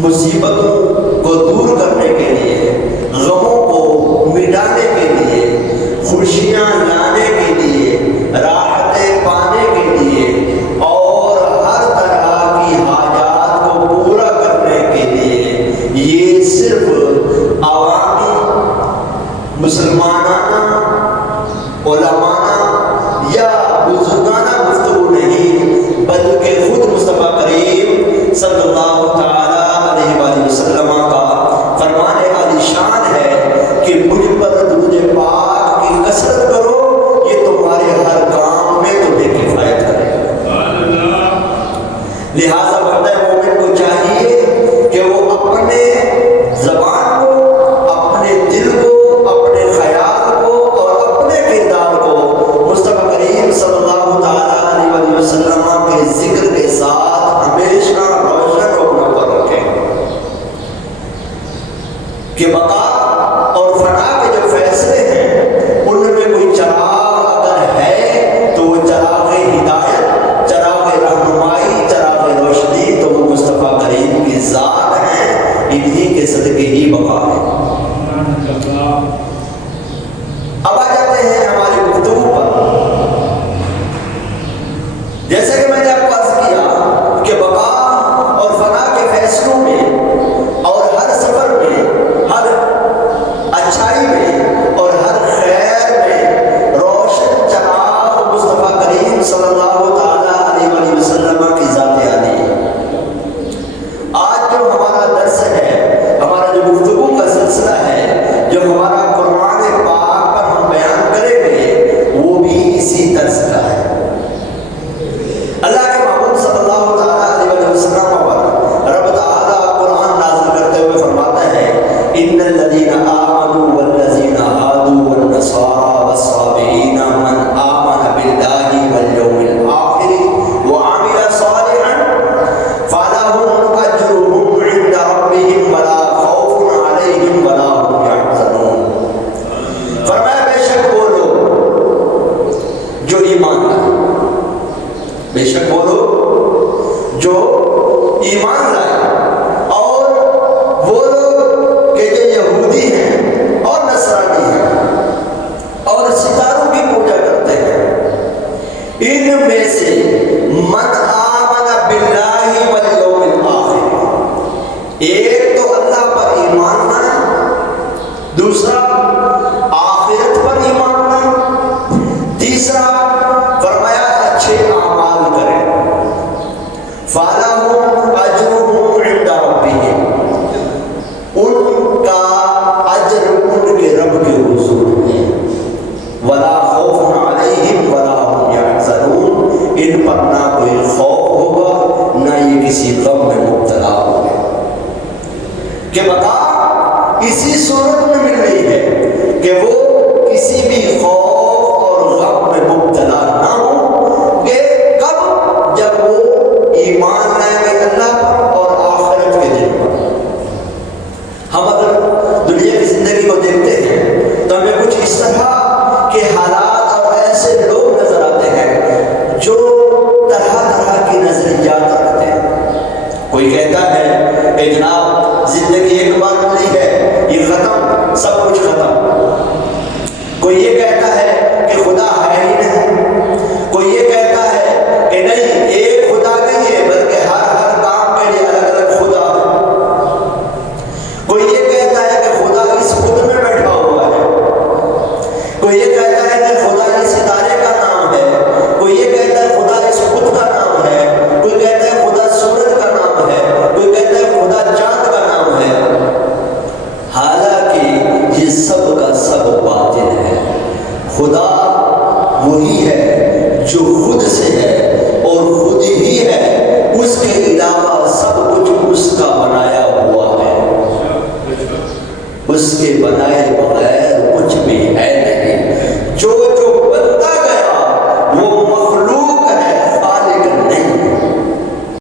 مصیبتوں کو دور کرنے کے لیے، غموں کو مٹانے کے لیے، خوشیاں لانے کے لیے، راحتیں پانے کے لیے اور ہر طرح کی حاجات کو پورا کرنے کے لیے یہ صرف عوامی مسلمانانہ علمانہ یا بزرگانہ گفتگو نہیں، بلکہ خود مصطفیٰ کریم صلی اللہ تعالیٰ علیہ وآلہ وسلم کا فرمان عالی شان ہے کہ مجھ پر درود پاک کی کثرت کرو، یہ تمہارے ہر کام میں تمہیں کفایت کرے گا۔ لہٰذا بندہ مومن کو چاہیے کہ وہ اپنے زبان کو، اپنے دل کو، اپنے خیال کو اور اپنے کردار کو مصطفیٰ کریم صلی اللہ تعالیٰ علیہ وآلہ وسلم کے ذکر کے ساتھ ہمیشہ روشن اور منور رکھے کہ بقا اور فنا کے جو فیصلے ہیں ان میں کوئی چراغ اگر ہے تو وہ چراغ ہدایت، چراغ رہنمائی، چراغ روشنی تو وہ مصطفیٰ کریم کی ذات ہے، انہی کے صدقے ہی بقا ہے۔ اب آ جاتے ہیں ہماری گفتگو پر۔ جیسے کہ میں نے آپ کو عرض کیا کہ بقا اور فنا کے فیصلوں میں اور ہر سفر میں، ہر اچھائی میں اور ہر خیر میں روشن چراغ مصطفیٰ کریم صلی اللہ تعالیٰ علیہ وآلہ وسلم کی ذات عالی ہے۔ آج جو ہمارا درس ہے، ہمارا جو گفتگو کا سلسلہ ہے، جو ہمارا قرآن پاک پر ہم بیان کریں گے، وہ بھی اسی طرز کا ہے۔ اللہ کے محبوب صلی اللہ تعالیٰ علیہ وآلہ وسلم پر رب تعالیٰ قرآن نازل کرتے ہوئے فرماتا ہے ان الذین آمنوا والذین ہادوا والنصارى والصابئین من آمن باللہ والیوم الآخر وعمل صالحا فلهم اجرهم عند ربهم ولا خوف علیہم ولا هم یحزنون۔ فرمایا بے شک وہ لوگ جو ایمان لائے، بے شک وہ لوگ جو ایمان لائے، اور وہ لوگ کہ جو یہودی ہیں اور نصرانی ہیں اور ستاروں کی پوجا کرتے ہیں، ان میں سے من آمن باللہ والیوم الآخر، ایک تو اللہ پر ایمان لائے، دوسرا آخرت پر ایمان لائے، تیسرا فرمایا اچھے اعمال کریں، فَلَهُمْ أَجْرُهُمْ عِنْدَ رَبِّهِمْ، ان کا اجر ان کے رب کے حضور ہے، وَلَا خَوْفٌ عَلَيْهِمْ وَلَا هُمْ يَحْزَنُونَ، ان پر نہ کوئی خوف ہوگا نہ یہ کسی غم میں مبتلا ہوگا۔ کہ بقا اسی صورت میں مل رہی ہے کہ وہ کسی بھی خوف اور غم میں مبتلا نہ ہو، کہ کب؟ جب وہ ایمان لائیں گے اللہ پر اور آخرت کے دن پر۔ ہم اگر دنیا کی زندگی کو دیکھتے ہیں تو ہمیں کچھ اس طرح کے حالات اور ایسے لوگ نظر آتے ہیں جو طرح طرح کی نظریات رکھتے ہیں۔ کوئی کہتا ہے کہ جناب زندگی ایک بار ملی ہے، یہ ختم، سب کچھ ختم۔ کوئی یہ کہتا ہے کہ خدا ہے ہی نہیں، کوئی یہ کہتا ہے کہ نہیں ایک خدا نہیں ہے بلکہ ہر کام کے لیے الگ الگ خدا ہے۔ کوئی یہ کہتا ہے کہ خدا اس خود میں بیٹھا ہوا ہے، کوئی یہ کہتا ہے کہ خدا اس ستارے کا نام ہے، کوئی یہ کہتا ہے خدا اس خود کا نام ہے، کوئی کہتا ہے خدا سورج کا نام ہے، کوئی کہتا ہے خدا چاند کا نام ہے۔ حالانکہ یہ سب کا سب باطل ہے۔ خدا وہی ہے جو خود سے ہے اور خود ہی ہے، اس کے علاوہ سب کچھ اس کا بنایا ہوا ہے، اس کے بنائے